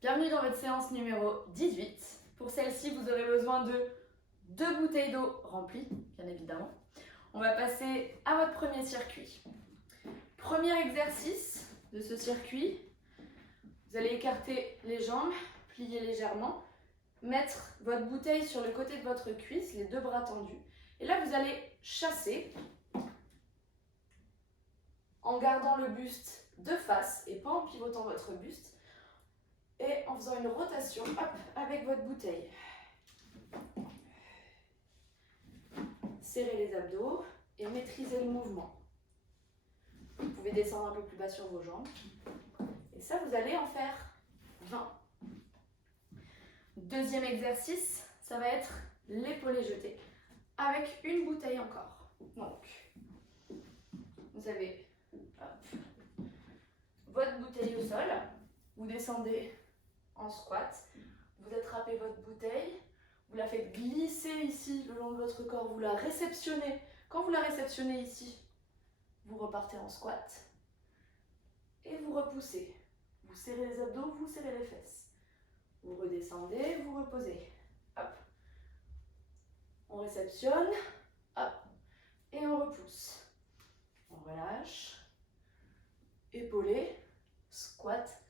Bienvenue dans votre séance numéro 18. Pour celle-ci, vous aurez besoin de 2 bouteilles d'eau remplies, bien évidemment. On va passer à votre premier circuit. Premier exercice de ce circuit, vous allez écarter les jambes, plier légèrement, mettre votre bouteille sur le côté de votre cuisse, les 2 bras tendus. Et là, vous allez chasser en gardant le buste de face et pas en pivotant votre buste. Et en faisant une rotation, hop, avec votre bouteille. Serrez les abdos et maîtrisez le mouvement. Vous pouvez descendre un peu plus bas sur vos jambes. Et ça, vous allez en faire 20. Deuxième exercice, ça va être l'épaulé jeté avec une bouteille encore. Donc, vous avez votre bouteille au sol, vous descendez en squat, vous attrapez votre bouteille, vous la faites glisser ici le long de votre corps, vous la réceptionnez. Quand vous la réceptionnez ici, vous repartez en squat et vous repoussez. Vous serrez les abdos, vous serrez les fesses. Vous redescendez, vous reposez. Hop. On réceptionne, hop, et on repousse. On relâche, épaulé, squat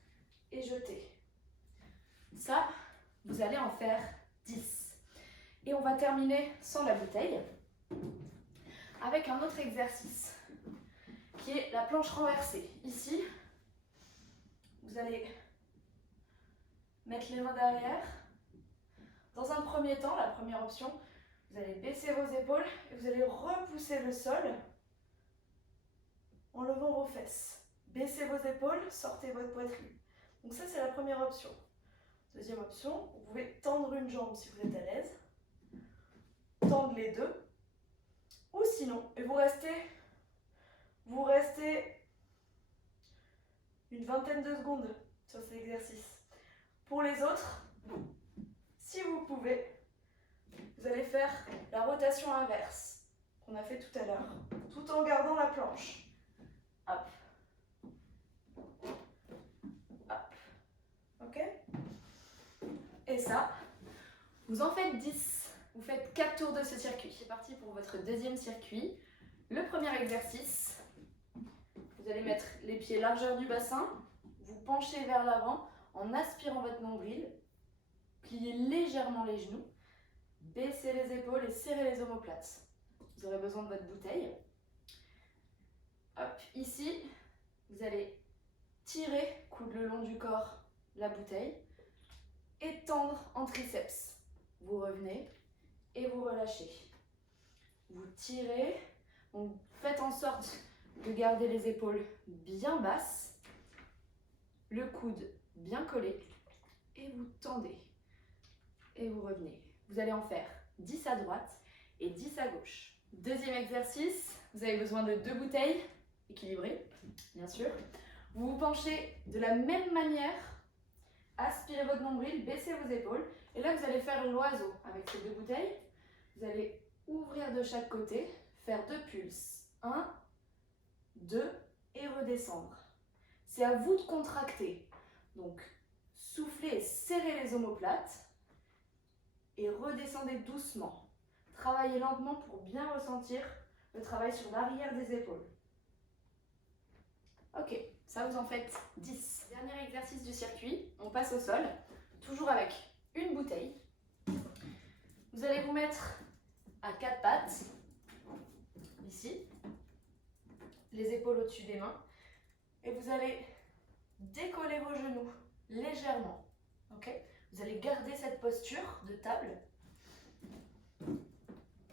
et jeté. Ça, vous allez en faire 10. Et on va terminer sans la bouteille avec un autre exercice qui est la planche renversée. Ici, vous allez mettre les mains derrière. Dans un premier temps, la première option, vous allez baisser vos épaules et vous allez repousser le sol en levant vos fesses. Baissez vos épaules, sortez votre poitrine. Donc ça, c'est la première option. Deuxième option, vous pouvez tendre une jambe si vous êtes à l'aise. Tendre les deux. Ou sinon, et vous restez une vingtaine de secondes sur cet exercice. Pour les autres, si vous pouvez, vous allez faire la rotation inverse qu'on a fait tout à l'heure, tout en gardant la planche. Hop. Hop. Ok ? Et ça, vous en faites 10. Vous faites 4 tours de ce circuit. C'est parti pour votre deuxième circuit. Le premier exercice, vous allez mettre les pieds largeur du bassin, vous penchez vers l'avant en aspirant votre nombril, pliez légèrement les genoux, baissez les épaules et serrez les omoplates. Vous aurez besoin de votre bouteille. Hop, ici, vous allez tirer, coude le long du corps, la bouteille, et tendre en triceps. Vous revenez et vous relâchez. Vous tirez, donc faites en sorte de garder les épaules bien basses, le coude bien collé, et vous tendez. Et vous revenez. Vous allez en faire 10 à droite et 10 à gauche. Deuxième exercice, vous avez besoin de 2 bouteilles, équilibrées, bien sûr. Vous vous penchez de la même manière, aspirez votre nombril, baissez vos épaules, et là vous allez faire l'oiseau avec ces 2 bouteilles. Vous allez ouvrir de chaque côté, faire 2 pulses. 1, 2 et redescendre. C'est à vous de contracter. Donc, soufflez et serrez les omoplates et redescendez doucement. Travaillez lentement pour bien ressentir le travail sur l'arrière des épaules. Ok, ça vous en faites 10. Dernier exercice du circuit, on passe au sol, toujours avec une bouteille. Vous allez vous mettre à 4 pattes, ici, les épaules au-dessus des mains, et vous allez décoller vos genoux légèrement. Okay ? Vous allez garder cette posture de table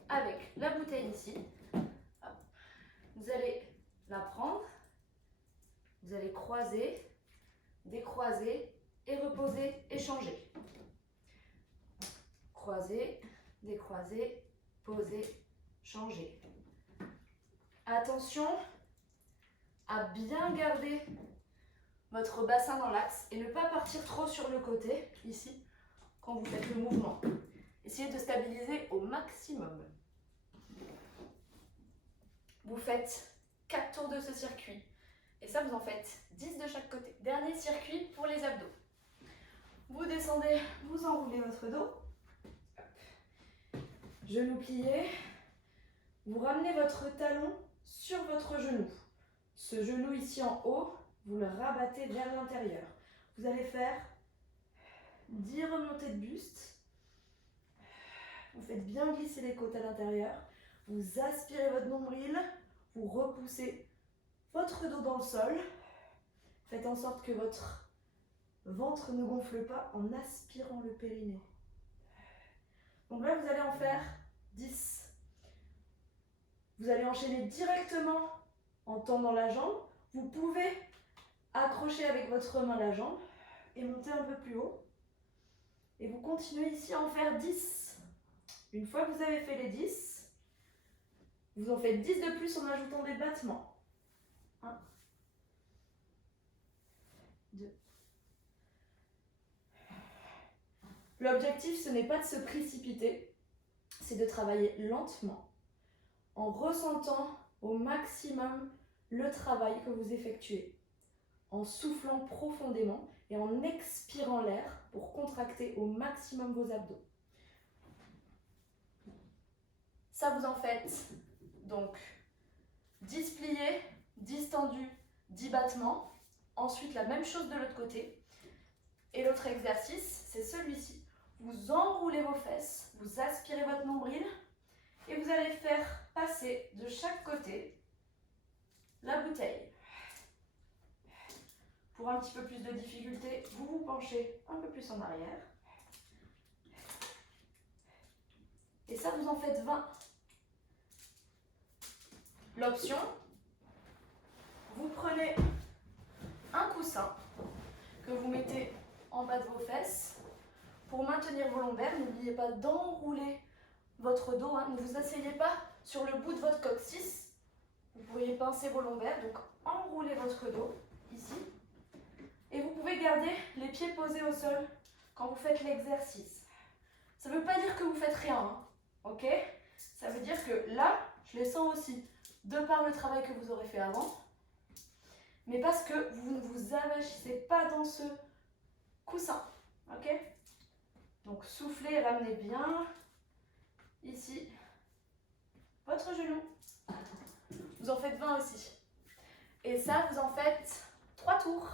avec la bouteille ici. Vous allez la prendre, vous allez croiser, décroiser et reposer et changer. Croiser, décroiser, poser, changer. Attention à bien garder votre bassin dans l'axe et ne pas partir trop sur le côté, ici, quand vous faites le mouvement. Essayez de stabiliser au maximum. Vous faites 4 tours de ce circuit. Et ça, vous en faites 10 de chaque côté. Dernier circuit pour les abdos. descendez, vous enroulez votre dos. Genou plié. Vous ramenez votre talon sur votre genou. Ce genou ici en haut, vous le rabattez vers l'intérieur. Vous allez faire 10 remontées de buste. Vous faites bien glisser les côtes à l'intérieur. Vous aspirez votre nombril. Vous repoussez votre dos dans le sol. Faites en sorte que votre ventre ne gonfle pas en aspirant le périnée. Donc là, vous allez en faire 10. Vous allez enchaîner directement en tendant la jambe. Vous pouvez accrocher avec votre main la jambe et monter un peu plus haut. Et vous continuez ici à en faire 10. Une fois que vous avez fait les 10, vous en faites 10 de plus en ajoutant des battements. 1, 2. L'objectif, ce n'est pas de se précipiter, c'est de travailler lentement, en ressentant au maximum le travail que vous effectuez, en soufflant profondément et en expirant l'air pour contracter au maximum vos abdos. Ça, vous en faites donc 10 pliés, 10 tendus, 10 battements. Ensuite, la même chose de l'autre côté. Et l'autre exercice, c'est celui-ci. Vous enroulez vos fesses, vous aspirez votre nombril et vous allez faire passer de chaque côté la bouteille. Pour un petit peu plus de difficulté, vous vous penchez un peu plus en arrière. Et ça, vous en faites 20. L'option, vous prenez un coussin que vous mettez en bas de vos fesses pour maintenir vos lombaires. N'oubliez pas d'enrouler votre dos, hein. Ne vous asseyez pas sur le bout de votre coccyx. Vous pourriez pincer vos lombaires, donc enroulez votre dos ici. Et vous pouvez garder les pieds posés au sol quand vous faites l'exercice. Ça ne veut pas dire que vous faites rien, hein, ok? Ça veut dire que là, je les sens aussi, de par le travail que vous aurez fait avant, mais parce que vous ne vous avachissez pas dans ce coussin, ok? Donc soufflez, ramenez bien ici votre genou. Vous en faites 20 aussi. Et ça, vous en faites 3 tours.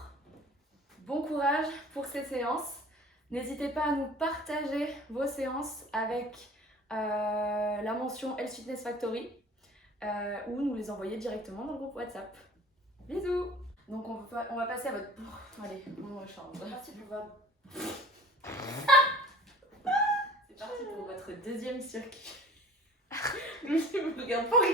Bon courage pour ces séances. N'hésitez pas à nous partager vos séances avec la mention Health Fitness Factory ou nous les envoyer directement dans le groupe WhatsApp. Bisous. Donc on va passer à votre... Allez, on rechange. C'est parti pour votre deuxième circuit. Je me regarde pas rigoler.